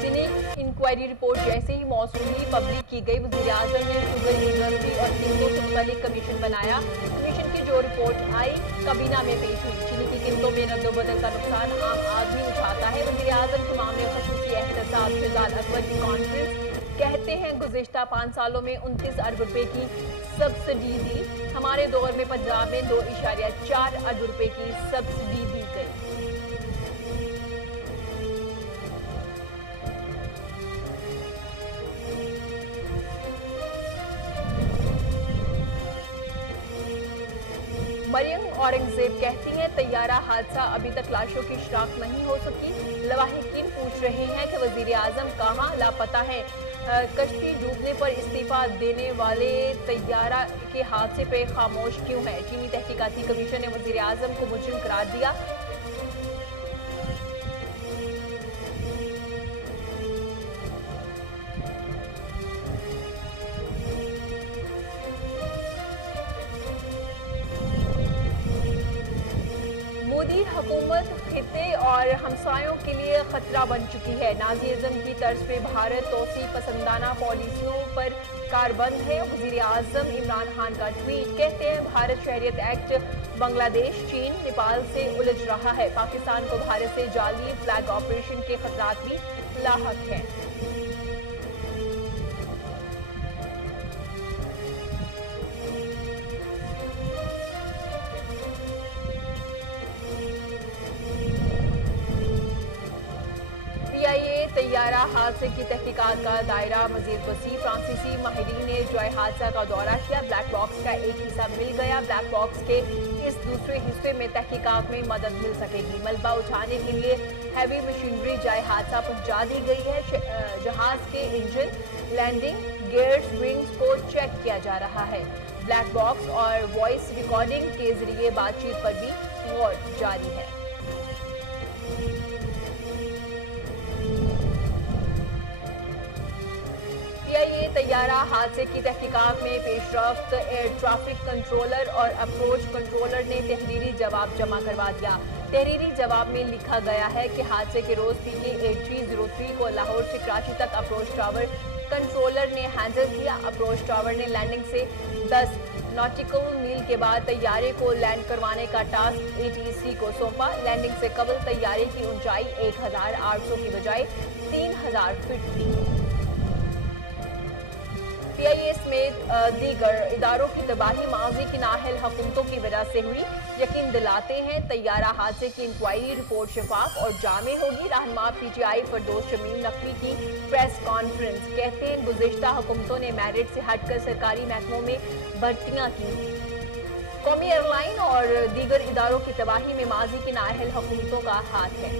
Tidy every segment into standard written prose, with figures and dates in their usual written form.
चीनी inquiry report जैसे ही मौसूल हुई पब्लिक की गई। वज़ीर-ए-आज़म ने शुगर इंडस्ट्री और कीमतों से मुतालिक कमीशन बनाया। कमीशन की जो रिपोर्ट आई काबीना में पेश हुई। चीनी की कीमतों में रद्दोबदल का नुकसान आम आदमी उठाता है। वज़ीर-ए-आज़म के मामले खसूसी एहतसाब शहजाद अकबर की कॉन्फ्रेंस। कहते हैं गुज़िश्ता 5 सालों में 29 अरब रुपए की सब्सिडी दी। हमारे दौर में पंजाब में 2.4 अरब रुपए की सब्सिडी दी गई। मरियम औरंगजेब कहती हैं तैयारा हादसा अभी तक लाशों की शिनाख्त नहीं हो सकी। लवाहिकीन पूछ रहे हैं कि वज़ीर-ए-आज़म कहाँ लापता है। कश्ती डूबने पर इस्तीफा देने वाले तैयारा के हादसे पे खामोश क्यों है। चीनी तहकीकाती कमीशन ने वज़ीर-ए-आज़म को मुजरिम करार दिया। मोदी हुकूमत खित्ते और हमसायों के लिए खतरा बन चुकी है। नाज़ी-इज़्म की तर्ज पे भारत तोसी पसंदाना पॉलिसियों पर कारबंद है। वज़ीर-ए-आज़म इमरान खान का ट्वीट। कहते हैं भारत शहरियत एक्ट बांग्लादेश, चीन, नेपाल से उलझ रहा है। पाकिस्तान को भारत से जाली फ्लैग ऑपरेशन के खतरात भी लाहक हैं। तैयारा हादसे की तहकीकात का दायरा मजीद वसी। फ्रांसीसी माहिरीन ने जॉय हादसा का दौरा किया। ब्लैक बॉक्स का एक हिस्सा मिल गया। ब्लैक बॉक्स के इस दूसरे हिस्से में तहकीकात में मदद मिल सकेगी। मलबा उठाने के लिए हैवी मशीनरी जॉय हादसा पहुंचा दी गई है। जहाज के इंजन, लैंडिंग गियर्स, विंग्स को चेक किया जा रहा है। ब्लैक बॉक्स और वॉइस रिकॉर्डिंग के जरिए बातचीत पर भी गौर जारी है। तैयारा हादसे की तहकीकात में पेशरफ्त। एयर ट्रैफिक कंट्रोलर और अप्रोच कंट्रोलर ने तहरीरी जवाब जमा करवा दिया। तहरीरी जवाब में लिखा गया है कि हादसे के रोज PK 8303 को लाहौर से कराची तक अप्रोच टावर कंट्रोलर ने हैंडल किया। अप्रोच टावर ने लैंडिंग से 10 नॉटिकल मील के बाद तैयारे को लैंड करवाने का टास्क ATC को सौंपा। लैंडिंग से कबल तैयारे की ऊंचाई 1800 की बजाय 3000 फीट थी। PIA समेत दीगर इदारों की तबाही माजी की नाअहल हुकूमतों की वजह से हुई। यकीन दिलाते हैं तैयारा हादसे की इंक्वायरी रिपोर्ट शफाफ और जामे होगी। रहनुमा PTI फरदौस शमीम नकवी की प्रेस कॉन्फ्रेंस। कहते हैं गुज़िश्ता हुकूमतों ने मेरिट से हटकर सरकारी महकमों में भर्तियां की। कौमी एयरलाइन और दीगर इदारों की तबाही में माजी की नाअहल हुकूमतों का हाथ है।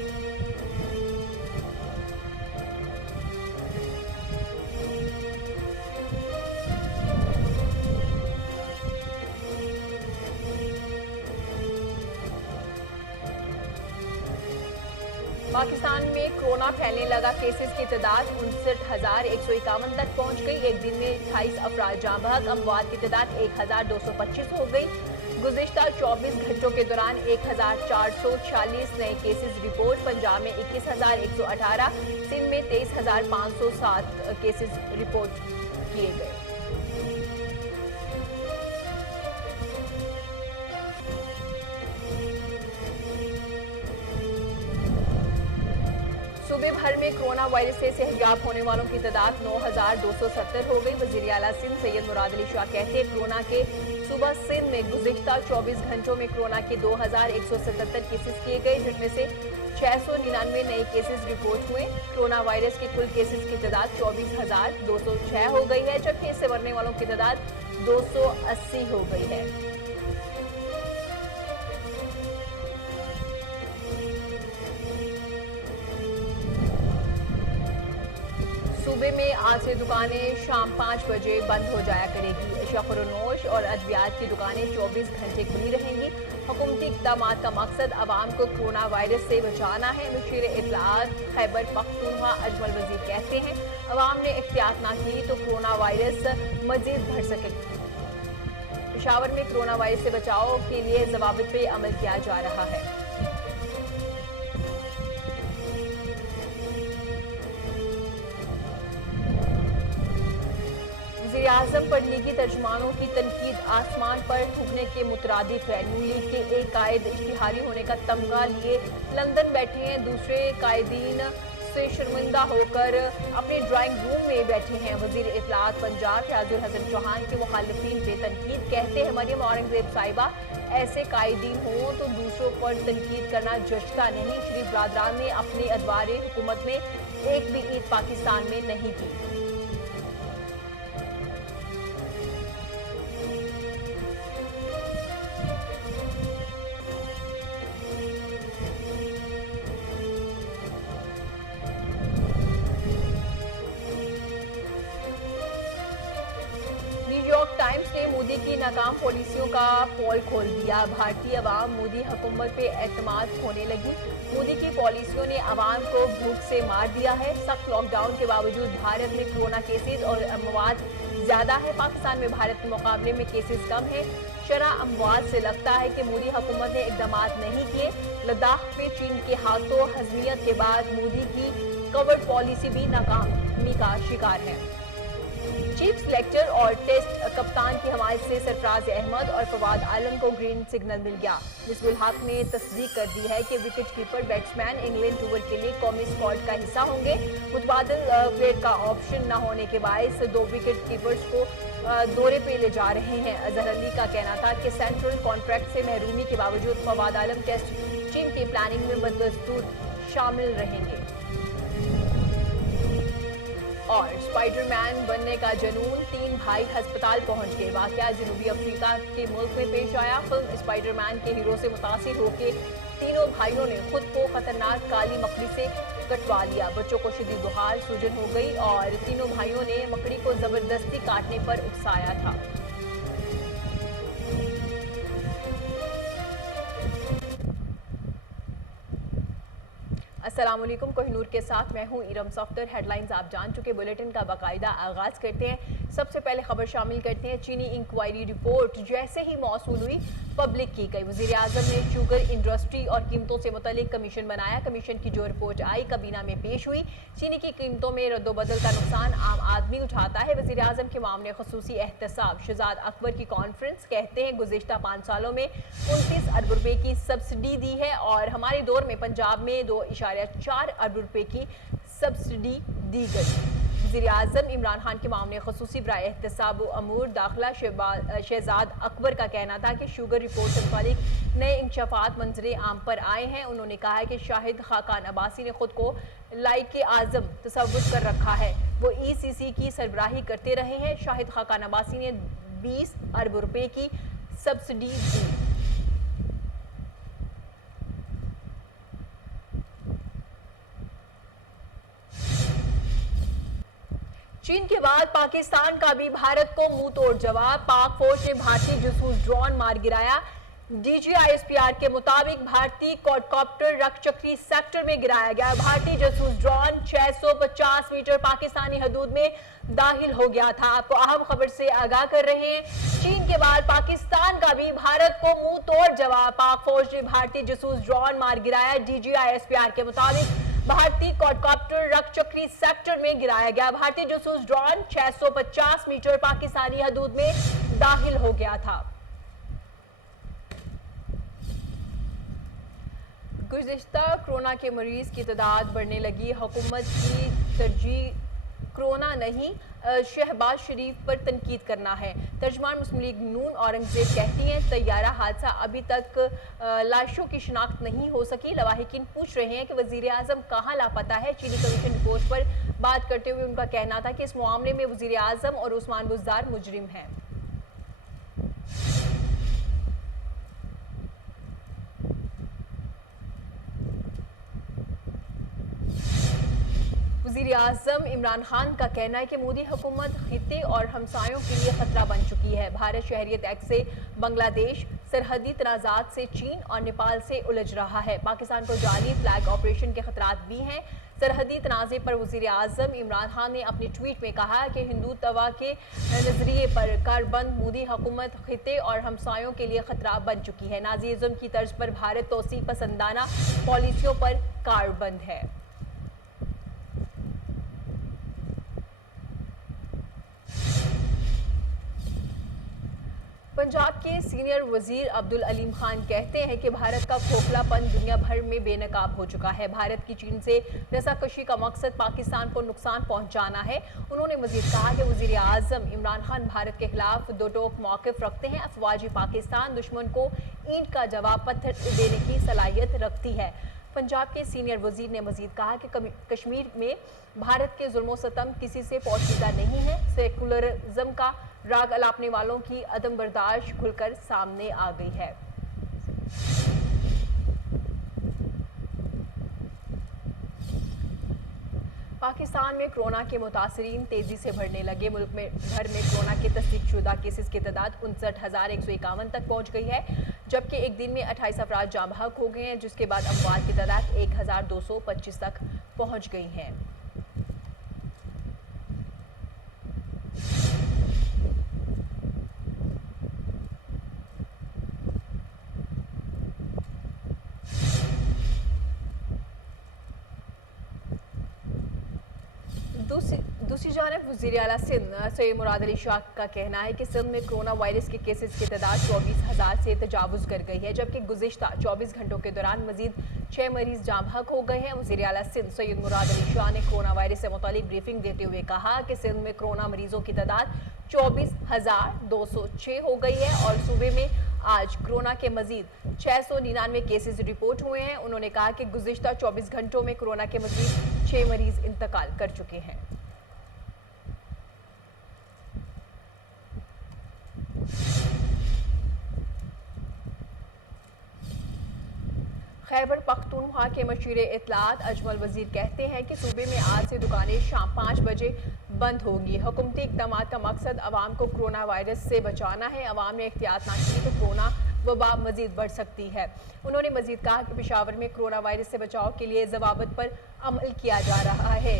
पाकिस्तान में कोरोना फैलने लगा। केसेस की तादाद 59,151 तक पहुंच गई। एक दिन में 28 अफराद जाँ बहक। अमवात की तादाद 1,225 हो गई। गुज़िश्ता 24 घंटों के दौरान 1,446 नए केसेस रिपोर्ट। पंजाब में 21,118, सिंध में 23,507 केसेस रिपोर्ट किए गए। सूबे भर में कोरोना वायरस से सेहतियाब होने वालों की तादाद 9,270 हो गई। वज़ीर आला सिंध सैयद मुराद अली शाह कहते हैं कोरोना के सुबह सिंध में गुज़िश्ता 24 घंटों में कोरोना के 2,177 केसेस किए गए, जिनमें से 699 नए केसेस रिपोर्ट हुए। कोरोना वायरस के कुल केसेस की तादाद 24,206 हो गई है, जबकि इससे मरने वालों की तादाद 280 हो गई है। सूबे में आज से दुकानें शाम 5 बजे बंद हो जाया करेगी। शफरोनोश और अद्वियात की दुकानें 24 घंटे खुली रहेंगी। हुकूमती इक़दामात का मकसद आवाम को कोरोना वायरस से बचाना है। मुशीर इत्तलाआत खैबर पख्तूनख्वा अजमल वज़ीर कहते हैं आवाम ने एहतियात ना की तो कोरोना वायरस मजीद बढ़ सकेगा। पेशावर में कोरोना वायरस से बचाव के लिए ज़वाबित पे अमल किया जा रहा है। वज़ीर-ए-आज़म पर लीगी तर्जुमानों की तनकीद आसमान पर थूकने के मुतरादिफ है। नून लीग के एक कायद इश्तिहारी होने का तमगा लिए लंदन बैठे हैं, दूसरे कायदीन से शर्मिंदा होकर अपने ड्राइंग रूम में बैठे हैं। वज़ीर इत्तलाआत पंजाब शाहजुल हसन चौहान के मुखालिफिन पे तनकीद, कहते हैं मरियम औरंगज़ेब साहिबा ऐसे कायदीन हों तो दूसरों पर तनकीद करना जज का नहीं। शरीफ बरादरान ने अपने अदवारे हुकूमत में एक भी ईद पाकिस्तान में नहीं की। न्यूयॉर्क टाइम्स ने मोदी की नाकाम पॉलिसियों का पोल खोल दिया। भारतीय अवाम मोदी हुकूमत पे एतमाद खोने लगी। मोदी की पॉलिसियों ने अवाम को भूख से मार दिया है। सख्त लॉकडाउन के बावजूद भारत में कोरोना केसेस और अमवात ज्यादा है। पाकिस्तान में भारत के मुकाबले में केसेस कम है। शरह अमवात से लगता है कि मोदी हुकूमत ने इकदाम नहीं किए। लद्दाख पे चीन के हाथों हजमियत के बाद मोदी की कवर्ड पॉलिसी भी नाकामी का शिकार है। चीफ सिलेक्टर और टेस्ट कप्तान की हमायत से सरफराज अहमद और फवाद आलम को ग्रीन सिग्नल मिल गया। मिसबुल हक ने तस्दीक कर दी है कि wicket keeper batsman England tour के लिए कौमी स्क्वाड का हिस्सा होंगे। मुतबादिल प्लेयर का ऑप्शन न होने के बायस 2 विकेट कीपर्स को दौरे पे ले जा रहे हैं। अजहर अली का कहना था कि सेंट्रल कॉन्ट्रैक्ट से महरूमी के बावजूद फवाद आलम टेस्ट टीम की प्लानिंग में बदस्तूर शामिल रहेंगे। और स्पाइडरमैन बनने का जुनून, 3 भाई अस्पताल पहुंच गए। वाकया जनूबी अफ्रीका के मुल्क में पेश आया। फिल्म स्पाइडरमैन के हीरो से मुतासिर होकर तीनों भाइयों ने खुद को खतरनाक काली मकड़ी से कटवा लिया। बच्चों को शदीद बुखार, सूजन हो गई और तीनों भाइयों ने मकड़ी को जबरदस्ती काटने पर उकसाया था। अस्सलाम वालेकुम, कोहिनूर के साथ मैं हूं इरम सफ्तर। हेडलाइंस आप जान चुके, बुलेटिन का बाकायदा आगाज करते हैं। सबसे पहले खबर शामिल करते हैं। चीनी इंक्वायरी रिपोर्ट जैसे ही मौसूल हुई पब्लिक की गई। वज़ीर-ए-आज़म ने शुगर इंडस्ट्री और कीमतों से मुतल्लिक कमीशन बनाया। कमीशन की जो रिपोर्ट आई काबीना में पेश हुई। चीनी की कीमतों में रद्दोबदल का नुकसान आम आदमी उठाता है। वज़ीर-ए-आज़म के मामले खुसूसी एहतसाब। शहजाद अकबर की कॉन्फ्रेंस, कहते हैं गुज़िश्ता 5 सालों में 29 अरब रुपए की सब्सिडी दी है और हमारे दौर में पंजाब में 2.4 अरब रुपए की सब्सिडी दी गई। वज़ीर-ए-आज़म इमरान खान के मामले खुसूसी बराए एहतसाब अमूर दाखिला शहजाद अकबर का कहना था कि शुगर रिपोर्ट से मुतालिक नए इंकशाफात मंजरे आम पर आए हैं। उन्होंने कहा है कि शाहिद खाकान अब्बासी ने खुद को लाइक आज़म तसव्वुर कर रखा है। वो ECC की सरबराही करते रहे हैं। शाहिद खाकान अब्बासी ने 20 अरब रुपए की सब्सिडी दी। चीन के बाद पाकिस्तान का भी भारत को मुंह तोड़ जवाब। पाक फौज ने भारतीय जासूस ड्रोन मार गिराया। DGISPR के मुताबिक भारतीय क्वाडकॉप्टर रकचक्री सेक्टर में गिराया गया। भारतीय जासूस ड्रोन 650 मीटर पाकिस्तानी हदूद में दाखिल हो गया था। आपको अहम खबर से आगाह कर रहे हैं। चीन के बाद पाकिस्तान का भी भारत को मुंह तोड़ जवाब। पाक फौज ने भारतीय जासूस ड्रोन मार गिराया। DGISPR के मुताबिक भारतीय क्वाडकॉप्टर रकचक्री सेक्टर में गिराया गया। भारतीय जासूस ड्रोन 650 मीटर पाकिस्तानी हदूद में दाखिल हो गया था। गुज़िश्ता कोरोना के मरीज की तादाद बढ़ने लगी। हुकूमत की तरजीह कोरोना नहीं शहबाज शरीफ पर तनकीद करना है। तर्जुमान मुस्लिम लीग नून औरंगजेब कहती हैं तैयारा हादसा अभी तक लाशों की शिनाख्त नहीं हो सकी। लवाहिकीन पूछ रहे हैं कि वज़ीर-ए-आज़म कहाँ लापता है। चीनी कमीशन रिपोर्ट पर बात करते हुए उनका कहना था कि इस मामले में वज़ीर-ए-आज़म और उस्मान बुज़दार मुजरिम हैं। वज़ीर-ए-आज़म इमरान खान का कहना है कि मोदी हुकूमत खित्ते और हमसायों के लिए खतरा बन चुकी है। भारत शहरियत एक्ट से बांग्लादेश, सरहदी तनाज़ात से चीन और नेपाल से उलझ रहा है। पाकिस्तान को जाली फ्लैग ऑपरेशन के खतरात भी हैं। सरहदी तनाज़े पर वज़ीर-ए-आज़म इमरान खान ने अपने ट्वीट में कहा कि हिंदुत्व के नजरिए पर कारबंद मोदी हुकूमत खित्ते और हमसायों के लिए खतरा बन चुकी है। नाज़िज़्म की तर्ज पर भारत तोसी पसंदाना पॉलिसियों पर कारबंद है। पंजाब के सीनियर वजीर अब्दुल अलीम खान कहते हैं कि भारत का खोखलापन दुनिया भर में बेनकाब हो चुका है। भारत की चीन से रस्साकशी का मकसद पाकिस्तान को नुकसान पहुंचाना है। उन्होंने मजीद कहा कि वजीर आजम इमरान खान भारत के खिलाफ दो टोक मौक़िफ़ रखते हैं। अफवाजी पाकिस्तान दुश्मन को ईंट का जवाब पत्थर देने की सलाहियत रखती है। पंजाब के सीनियर वजीर ने मजीद कहा कि कश्मीर में भारत के जुल्म सतम किसी से पोशीदा नहीं है। सेकुलरिज्म का राग अलापने वालों की अदम बर्दाश्त खुलकर सामने आ गई है। पाकिस्तान में कोरोना के मुतासरीन तेजी से बढ़ने लगे। मुल्क में भर में कोरोना के तस्दीकशुदा केसेस की तादाद 59,151 तक पहुंच गई है, जबकि एक दिन में 28 अफराद जाँ बहक हो गए हैं, जिसके बाद अमवात की तादाद 1,225 तक पहुंच गई है। दूसरी जानब वज़ीर आला सिंध सैयद मुराद अली शाह का कहना है कि सिंध में कोरोना वायरस के केसेस की तादाद 24,000 से तजावुज़ कर गई है, जबकि गुज़िश्ता 24 घंटों के दौरान मजीद 6 मरीज जाँ बहक हो गए हैं। वज़ीर आला सिंध सैयद मुराद अली शाह ने कोरोना वायरस से मुतालिक ब्रीफिंग देते हुए कहा कि सिंध में कोरोना मरीजों की तादाद 24,206 हो गई है और सूबे में आज कोरोना के मजीद 699 केसेस रिपोर्ट हुए हैं। उन्होंने कहा कि गुज़िश्ता 24 घंटों में कोरोना के मजीद 6 मरीज इंतकाल कर चुके हैं। खैबर पख्तूनख्वा के मशीर इत्तलात अजमल वजीर कहते हैं कि सूबे में आज से दुकानें शाम 5 बजे बंद होगी। हुकूमती इक़दाम का मकसद अवाम को कोरोना वायरस से बचाना है। अवाम ने एहतियात ना की तो कोरोना वबा मजीद बढ़ सकती है। उन्होंने मजीद कहा कि पेशावर में कोरोना वायरस से बचाव के लिए ज़वाबित पर अमल किया जा रहा है।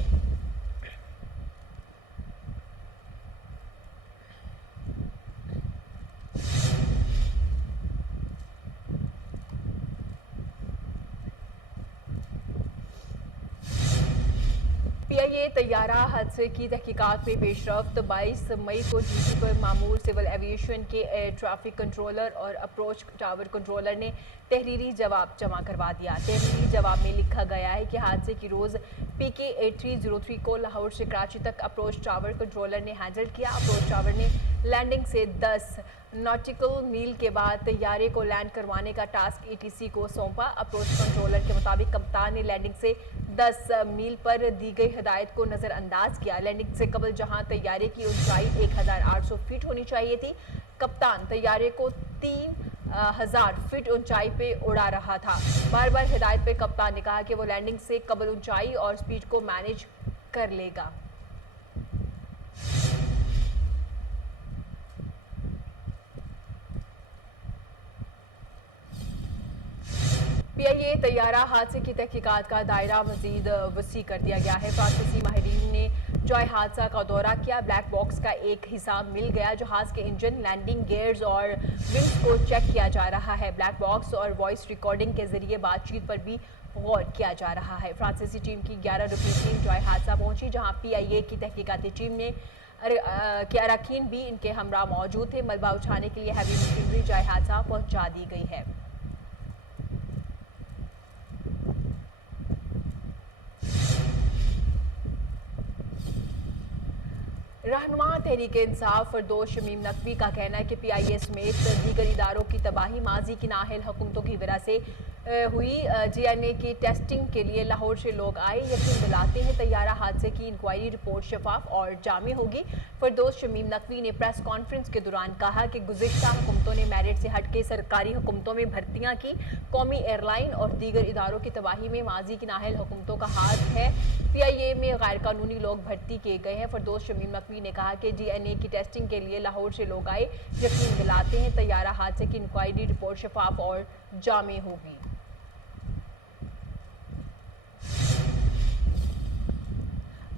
PIA तैयारा हादसे की तहकीकात में पेशरफ्त। 22 मई को ड्यूटी पर मामूर सिविल एविएशन के एयर ट्रैफिक कंट्रोलर और अप्रोच टावर कंट्रोलर ने तहरीरी जवाब जमा करवा दिया। तहरीरी जवाब में लिखा गया है कि हादसे की रोज़ PK 8303 को लाहौर से कराची तक अप्रोच टावर कंट्रोलर ने हैंडल किया। अप्रोच टावर ने लैंडिंग से 10 नॉटिकल मील के बाद तैयारे को लैंड करवाने का टास्क ATC को सौंपा। अप्रोच कंट्रोलर के मुताबिक कप्तान ने लैंडिंग से 10 मील पर दी गई हिदायत को नज़रअंदाज किया। लैंडिंग से कबल जहां तैयारे की ऊंचाई 1,800 फीट होनी चाहिए थी, कप्तान तैयारे को 3,000 फीट ऊंचाई पे उड़ा रहा था। बार बार हिदायत पे कप्तान ने कहा कि वो लैंडिंग से कबल ऊंचाई और स्पीड को मैनेज कर लेगा। PIA तैयारा हादसे की तहकीकात का दायरा मजीद वसी कर दिया गया है। फ्रांसीसी माहिरीन ने जॉय हादसा का दौरा किया। ब्लैक बॉक्स का एक हिस्सा मिल गया। जहाज के इंजन, लैंडिंग गियर्स और विंग्स को चेक किया जा रहा है। ब्लैक बॉक्स और वॉइस रिकॉर्डिंग के जरिए बातचीत पर भी गौर किया जा रहा है। फ्रांसीसी टीम की 11 रुकनी टीम जॉय हादसा पहुंची, जहां PIA की तहकीकाती टीम ने के अरकान भी इनके हमरा मौजूद थे। मलबा उठाने के लिए हैवी मशीनरी जॉय हादसा पहुंचा दी गई है। रहनुमा तहरीक इंसाफ फरदौस शमीम नकवी का कहना है कि PIA समेत दीगर इदारों की तबाही माजी की नाअहल हुकूमतों की वजह से हुई। GNA की टेस्टिंग के लिए लाहौर से लोग आए, यकीन दिलाते हैं तैयारा हादसे की इंक्वायरी रिपोर्ट शफाफ और जामी होगी। फरदौस शमीम नकवी ने प्रेस कॉन्फ्रेंस के दौरान कहा कि गुज़िश्ता हुकूमतों ने मेरिट से हट के सरकारी हुकूमतों में भर्तियाँ की। कौमी एयरलाइन और दीगर इदारों की तबाही में माजी की नाअहल हुकूमतों का हाथ है। PIA में गैर कानूनी लोग भर्ती किए गए हैं। फरदौस शमीम नकवी ने कहा कि GNA की टेस्टिंग के लिए लाहौर से लोग आए, यकीन दिलाते हैं तैयारा हादसे की इंक्वायरी रिपोर्ट शफाफ और जामी होगी।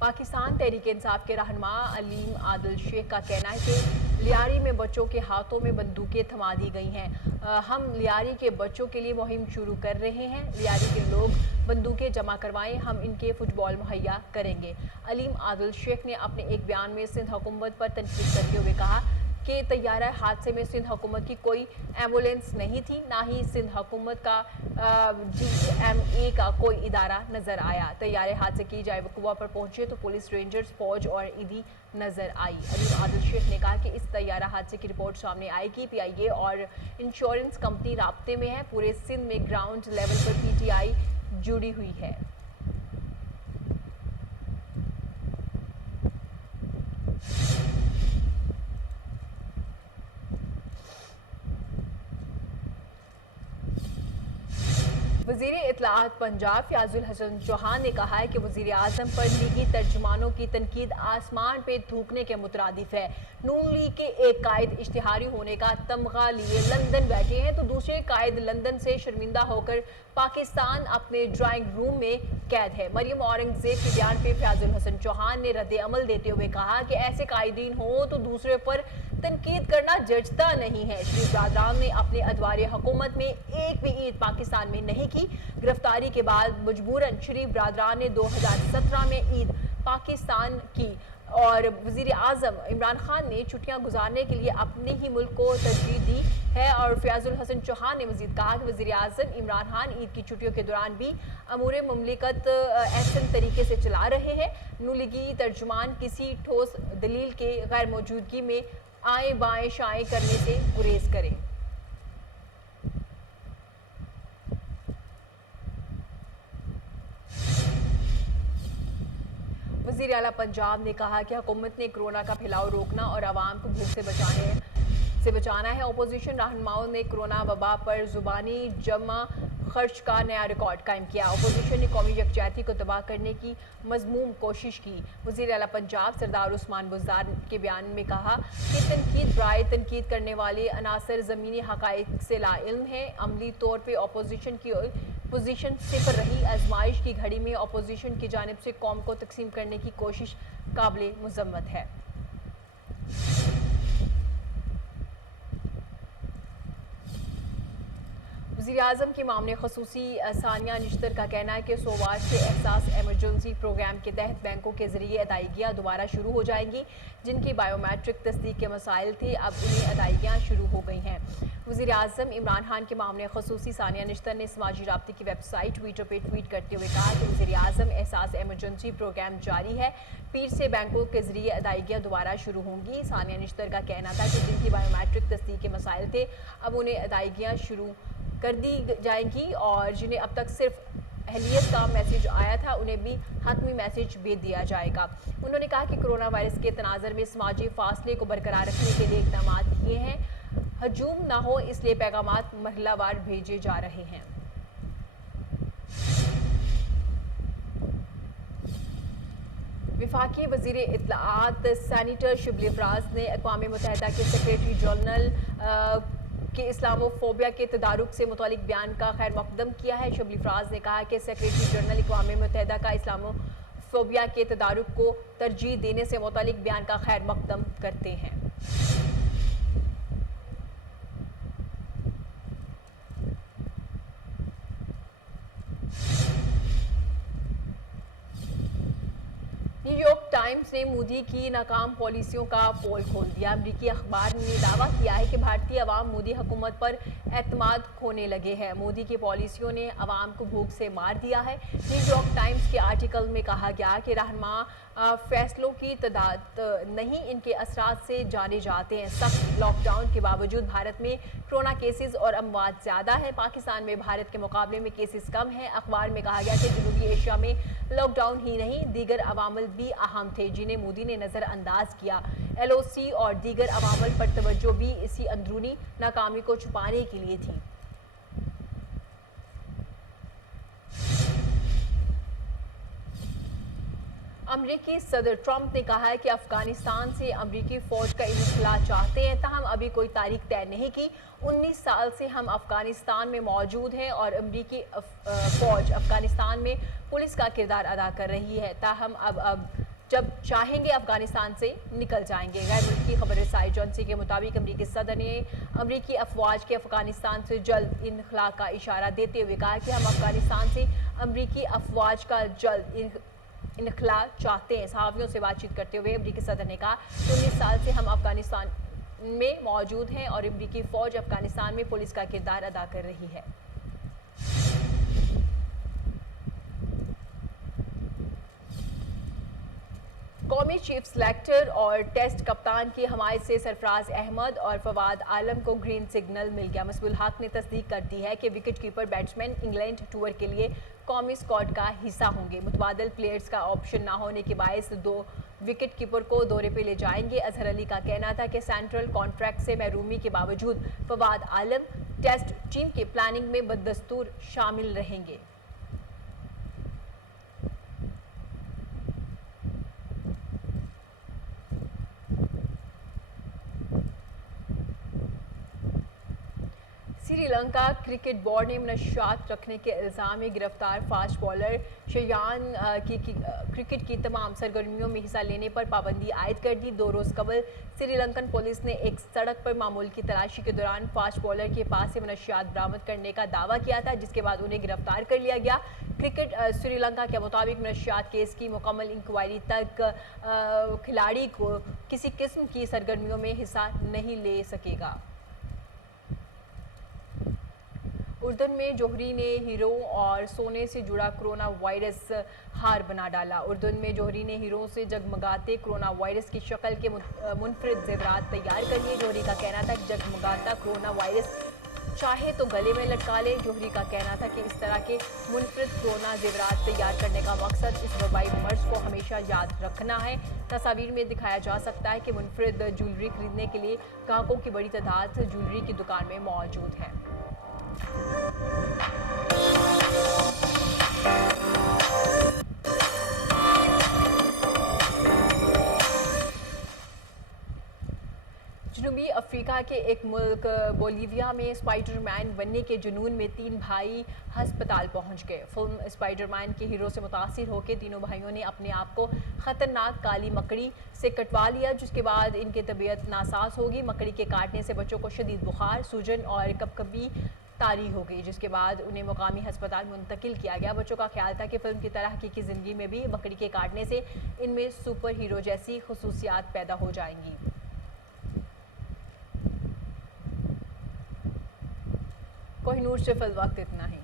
पाकिस्तान तहरीक इंसाफ के रहनुमा अलीम आदिल शेख का कहना है कि लियारी में बच्चों के हाथों में बंदूकें थमा दी गई हैं। हम लियारी के बच्चों के लिए मुहिम शुरू कर रहे हैं। लियारी के लोग बंदूकें जमा करवाएं, हम इनके फुटबॉल मुहैया करेंगे। अलीम आदिल शेख ने अपने एक बयान में सिंध हुकूमत पर तनकीद करते हुए कहा کہ طیارہ حادثے میں سندھ حکومت کی کوئی ایمبولینس نہیں تھی، نہ ہی سندھ حکومت کا GMA کا کوئی ادارہ نظر آیا۔ طیارے حادثے کی جائے وقوع پر پہنچے تو پولیس، رینجرز، فوج اور عیدی نظر آئی۔ علیم عادل شیخ نے کہا کہ اس طیارہ حادثے کی رپورٹ سامنے آئے گی۔ PIA اور انشورنس کمپنی رابطے میں ہے۔ پورے سندھ میں گراؤنڈ لیول پر PTI جڑی ہوئی ہے۔ وزیر اطلاعات پنجاب فیاض الحسن چوہان نے کہا ہے کہ وزیر اعظم پر لیگی ترجمانوں کی تنقید آسمان پہ تھوکنے کے مترادف ہے۔ نون لیگ کے ایک قائد اشتہاری ہونے کا تمغہ لیے لندن بیٹھے ہیں تو دوسرے قائد لندن سے شرمندہ ہو کر پاکستان اپنے ڈرائنگ روم میں قید ہے۔ مریم اورنگزیب کے بیان پہ فیاض الحسن چوہان نے رد عمل دیتے ہوئے کہا کہ ایسے قائدین ہوں تو دوسرے پر تنقید کرنا جچتا نہیں ہے۔ شریف برادران نے اپنے ادوار حکومت میں ایک بھی عید پاکستان میں نہیں کی۔ گرفتاری کے بعد مجبوراً شریف برادران نے 2017 میں عید پاکستان کی اور وزیر اعظم عمران خان نے چھٹیاں گزارنے کے لیے اپنے ہی ملک کو ترجیح دی ہے۔ اور فیاض الحسن چوہان نے مزید کہا کہ وزیر اعظم عمران خان عید کی چھٹیوں کے دوران بھی امور مملکت احسن طریقے سے چلا رہے ہیں۔ نون لیگی ترجمان کسی ٹھوس دلیل کے غیر موجودگی میں آئیں بائیں شائیں کرنے سے گریز کریں۔ وزیر اعلیٰ پنجاب نے کہا کہ حکومت نے کرونا کا پھیلاؤ روکنا اور عوام کو بھوک سے بچانا ہے۔ اپوزیشن رہنماؤں نے کرونا وبا پر زبانی جمع خرچ کا نیا ریکارڈ قائم کیا۔ اپوزیشن نے قومی یکجہتی کو تباہ کرنے کی مذموم کوشش کی۔ وزیر اعلیٰ پنجاب سردار عثمان بزدار کے بیان میں کہا کہ تنقید برائے تنقید کرنے والے عناصر زمینی حقائق سے لا علم ہیں۔ عملی طور پہ اپوزیشن کی پوزیشن صفر رہی۔ آزمائش کی گھڑی میں اپوزیشن کی جانب سے قوم کو تقسیم کرنے کی کوشش قابل مذمت ہے۔ وزیر اعظم کے معاملے خصوصی ثانیہ نشتر کا کہنا ہے کہ سوموار سے احساس ایمرجنسی پروگرام کے تحت بینکوں کے ذریعے ادائیگیاں دوبارہ شروع ہو جائیں گی۔ جن کی بائیو میٹرک تصدیق کے مسائل تھے اب انہیں ادائیگیاں شروع ہو گئی ہیں۔ وزیر اعظم عمران خان کے معاملے خصوصی ثانیہ نشتر نے سماجی رابطے کی ویب سائٹ ٹویٹر پہ ٹویٹ کرتے ہوئے کہا کہ وزیر اعظم احساس ایمرجنسی پروگرام جاری ہے۔ پیر سے بینکوں کے ذریعے ادائیگیاں دوبارہ شروع ہوں گی۔ ثانیہ نشتر کا کہنا تھا کہ جن کی بائیو میٹرک تصدیق کے مسائل تھے اب انہیں ادائیگیاں شروع کر دی جائیں گی اور جنہیں اب تک صرف اہلیت کا میسج آیا تھا انہیں بھی حتمی میسج بھی دیا جائے گا۔ انہوں نے کہا کہ کرونا وائرس کے تناظر میں سماجی فاصلے کو برقرار رکھنے کے لیے اقدامات کیے ہیں۔ ہجوم نہ ہو اس لیے پیغامات مرحلہ وار بھیجے جا رہے ہیں۔ وفاقی وزیر اطلاعات سینیٹر شبلی افراز نے اقوام متحدہ کے سیکریٹری جنرل کہ اسلامو فوبیا کے تدارک سے متعلق بیان کا خیر مقدم کیا ہے۔ شبلی افراز نے کہا کہ سیکریٹری جنرل اقوام متحدہ کا اسلامو فوبیا کے تدارک کو ترجیح دینے سے متعلق بیان کا خیر مقدم کرتے ہیں۔ نیو یارک ٹائمز نے مودی کی ناکام پالیسیوں کا پول کھول دیا۔ امریکی اخبار نے دعویٰ کیا ہے کہ بھارتی عوام مودی حکومت پر اعتماد کھونے لگے ہیں۔ مودی کی پالیسیوں نے عوام کو بھوک سے مار دیا ہے۔ نیو یارک ٹائمز کے آرٹیکل میں کہا گیا کہ رہنما فیصلوں کی تعداد نہیں ان کے اثرات سے جانے جاتے ہیں۔ سخت لاک ڈاؤن کے باوجود بھارت میں کرونا کیسز اور اموات زیادہ ہیں۔ پاکستان میں بھارت کے مقابلے میں کیسز کم ہیں۔ اخبار میں کہا گیا کہ جنوبی ایشیا میں لاک ڈاؤن ہی نہیں دیگر عوامل بھی اہم تھے جنہیں مودی نے نظر انداز کیا۔ LOC اور دیگر عوامل پر توجہ بھی اسی اندرونی ناکامی کو چھپانے کے لیے تھی۔ امریکی صدر ٹرمپ نے کہا ہے کہ افغانستان سے امریکی فوج کا انخلا چاہتے ہیں تاہم ابھی کوئی تاریخ طے نہیں کی۔ 19 سال سے ہم افغانستان میں موجود ہیں اور امریکی فوج افغانستان میں پولیس کا کردار ادا کر رہی ہے تاہم اب جب چاہیں گے افغانستان سے نکل جائیں گے۔ غیر ملکی خبر رسائی ایجنسی کے مطابق امریکی صدر نے امریکی افواج کے افغانستان سے جلد انخلا کا اشارہ دیتے ہوئے کہا کہ ہم افغانستان سے امریکی افواج کا جلد انخلا چاہتے ہیں۔ صحافیوں سے بات چیت کرتے ہوئے امریکی صدر نے کہا کہ 19 سال سے ہم افغانستان میں موجود ہیں اور امریکی فوج افغانستان میں پولیس کا کردار ادا کر رہی ہے۔ قومی چیف سلیکٹر اور ٹیسٹ کپتان کی حمایت سے سرفراز احمد اور فواد عالم کو گرین سگنل مل گیا۔ مصباح الحق نے تصدیق کر دی ہے کہ wicket keeper batsman England tour کے لیے قومی اسکواڈ کا حصہ ہوں گے۔ متبادل پلیئرز کا آپشن نہ ہونے کے باعث دو وکٹ کیپر کو دورے پہ لے جائیں گے۔ اظہر علی کا کہنا تھا کہ سینٹرل کانٹریکٹ سے محرومی کے باوجود فواد عالم ٹیسٹ ٹیم کے پلاننگ میں بدستور شامل رہیں گے۔ سری لنکا کرکٹ بورڈ نے منشیات رکھنے کے الزام میں گرفتار فاسٹ بالر شیان کی کرکٹ کی تمام سرگرمیوں میں حصہ لینے پر پابندی عائد کر دی۔ 2 روز قبل سری لنکن پولیس نے ایک سڑک پر معمول کی تلاشی کے دوران فاسٹ بالر کے پاس سے منشیات برآمد کرنے کا دعویٰ کیا تھا، جس کے بعد انہیں گرفتار کر لیا گیا۔ کرکٹ سری لنکا کے مطابق منشیات کیس کی مکمل انکوائری تک کھلاڑی کو کسی قسم کی سرگرمیوں میں حصہ نہیں لے سکے گا۔ اردن میں جوہری نے ہیروں اور سونے سے جڑا کرونا وائرس ہار بنا ڈالا۔ اردن میں جوہری نے ہیروں سے جگمگاتے کرونا وائرس کی شکل کے منفرد زیورات تیار کر لیے۔ جوہری کا کہنا تھا کہ جگمگاتا کرونا وائرس چاہے تو گلے میں لٹکا لے۔ جوہری کا کہنا تھا کہ اس طرح کے منفرد کرونا زیورات تیار کرنے کا مقصد اس وبائی مرض کو ہمیشہ یاد رکھنا ہے۔ تصاویر میں دکھایا جا سکتا ہے کہ منفرد جولری خریدنے کے لیے گاہکوں کی بڑی تعداد جولری کی دکان میں موجود ہے۔ جنوبی افریقہ کے ایک ملک بولیویا میں اسپائڈر مین بننے کے جنون میں 3 بھائی ہسپتال پہنچ گئے۔ فلم اسپائڈر مین کے ہیرو سے متاثر ہو کے تینوں بھائیوں نے اپنے آپ کو خطرناک کالی مکڑی سے کٹوا لیا، جس کے بعد ان کی طبیعت ناساز ہوگی۔ مکڑی کے کاٹنے سے بچوں کو شدید بخار، سوجن اور کپکپی طاری ہو گئی، جس کے بعد انہیں مقامی ہسپتال منتقل کیا گیا۔ بچوں کا خیال تھا کہ فلم کی طرح حقیقی زندگی میں بھی مکڑی کے کاٹنے سے ان میں سپر ہیرو جیسی خصوصیات پیدا ہو جائیں گی۔ کوہ نور سے فی الوقت اتنا ہی۔